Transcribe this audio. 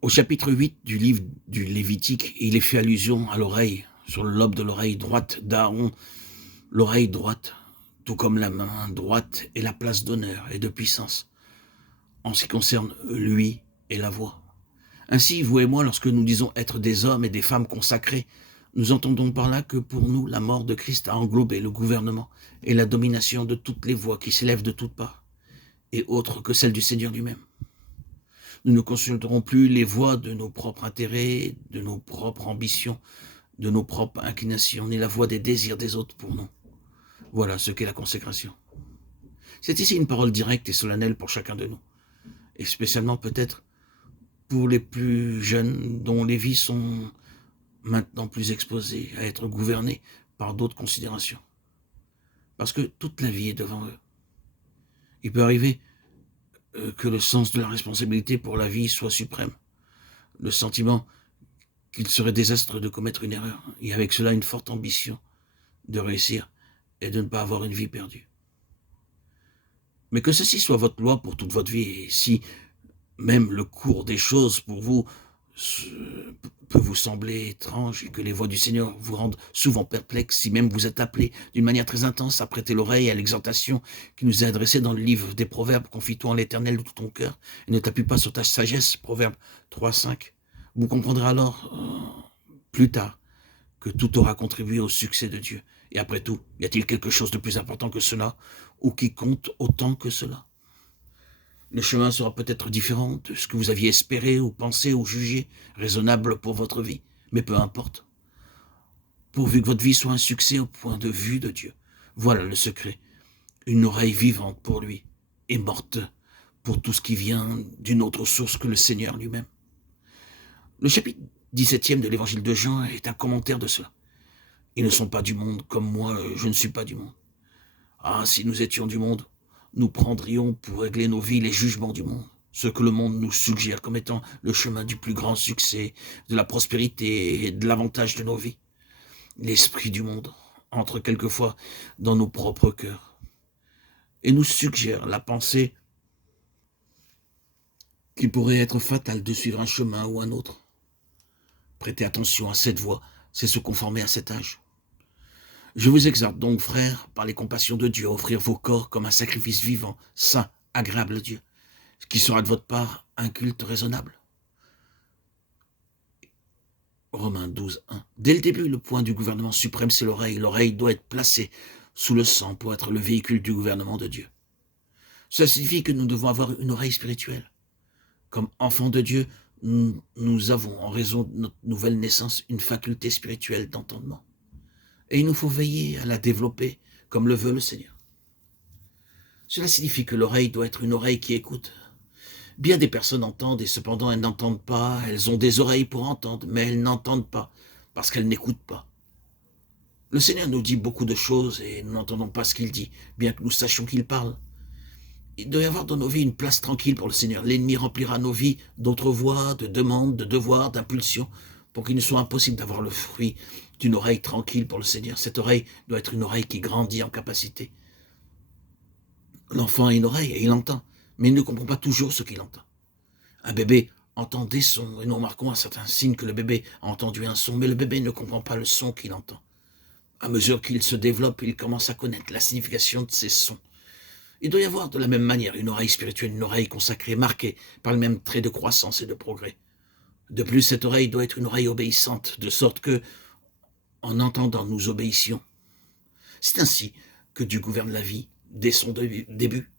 Au chapitre 8 du livre du Lévitique, il est fait allusion à l'oreille, sur le lobe de l'oreille droite d'Aaron, l'oreille droite, tout comme la main droite est la place d'honneur et de puissance, en ce qui concerne lui et la voix. Ainsi, vous et moi, lorsque nous disons être des hommes et des femmes consacrés, nous entendons par là que pour nous, la mort de Christ a englobé le gouvernement et la domination de toutes les voix qui s'élèvent de toutes parts, et autres que celles du Seigneur lui-même. Nous ne consulterons plus les voix de nos propres intérêts, de nos propres ambitions, de nos propres inclinations, ni la voix des désirs des autres pour nous. Voilà ce qu'est la consécration. C'est ici une parole directe et solennelle pour chacun de nous, et spécialement peut-être pour les plus jeunes dont les vies sont maintenant plus exposées à être gouvernées par d'autres considérations. Parce que toute la vie est devant eux. Il peut arriver que le sens de la responsabilité pour la vie soit suprême. Le sentiment qu'il serait désastreux de commettre une erreur, et avec cela une forte ambition de réussir et de ne pas avoir une vie perdue. Mais que ceci soit votre loi pour toute votre vie, et si même le cours des choses pour vous peut vous sembler étrange et que les voix du Seigneur vous rendent souvent perplexes, si même vous êtes appelé d'une manière très intense à prêter l'oreille à l'exhortation qui nous est adressée dans le livre des Proverbes, confie-toi en l'Éternel de tout ton cœur et ne t'appuie pas sur ta sagesse, Proverbes 3:5. Vous comprendrez alors, plus tard, que tout aura contribué au succès de Dieu. Et après tout, y a-t-il quelque chose de plus important que cela, ou qui compte autant que cela? Le chemin sera peut-être différent de ce que vous aviez espéré ou pensé ou jugé raisonnable pour votre vie, mais peu importe. Pourvu que votre vie soit un succès au point de vue de Dieu. Voilà le secret. Une oreille vivante pour lui et morte pour tout ce qui vient d'une autre source que le Seigneur lui-même. Le chapitre 17e de l'évangile de Jean est un commentaire de cela. Ils ne sont pas du monde, comme moi, je ne suis pas du monde. Ah, si nous étions du monde, nous prendrions pour régler nos vies les jugements du monde, ce que le monde nous suggère comme étant le chemin du plus grand succès, de la prospérité et de l'avantage de nos vies. L'esprit du monde entre quelquefois dans nos propres cœurs et nous suggère la pensée qu'il pourrait être fatal de suivre un chemin ou un autre. Prêtez attention à cette voie, c'est se conformer à cet âge. Je vous exhorte donc, frères, par les compassions de Dieu, à offrir vos corps comme un sacrifice vivant, saint, agréable à Dieu, ce qui sera de votre part un culte raisonnable. Romains 12:1. Dès le début, le point du gouvernement suprême, c'est l'oreille. L'oreille doit être placée sous le sang pour être le véhicule du gouvernement de Dieu. Cela signifie que nous devons avoir une oreille spirituelle. Comme enfants de Dieu, nous avons, en raison de notre nouvelle naissance, une faculté spirituelle d'entendement. Et il nous faut veiller à la développer comme le veut le Seigneur. Cela signifie que l'oreille doit être une oreille qui écoute. Bien des personnes entendent et cependant elles n'entendent pas, elles ont des oreilles pour entendre, mais elles n'entendent pas parce qu'elles n'écoutent pas. Le Seigneur nous dit beaucoup de choses et nous n'entendons pas ce qu'il dit, bien que nous sachions qu'il parle. Il doit y avoir dans nos vies une place tranquille pour le Seigneur. L'ennemi remplira nos vies d'autres voix, de demandes, de devoirs, d'impulsions, pour qu'il ne soit impossible d'avoir le fruit d'une oreille tranquille pour le Seigneur. Cette oreille doit être une oreille qui grandit en capacité. L'enfant a une oreille et il entend, mais il ne comprend pas toujours ce qu'il entend. Un bébé entend des sons et nous remarquons un certain signe que le bébé a entendu un son, mais le bébé ne comprend pas le son qu'il entend. À mesure qu'il se développe, il commence à connaître la signification de ces sons. Il doit y avoir de la même manière une oreille spirituelle, une oreille consacrée, marquée par le même trait de croissance et de progrès. De plus, cette oreille doit être une oreille obéissante, de sorte que, en entendant, nous obéissions. C'est ainsi que Dieu gouverne la vie dès son début.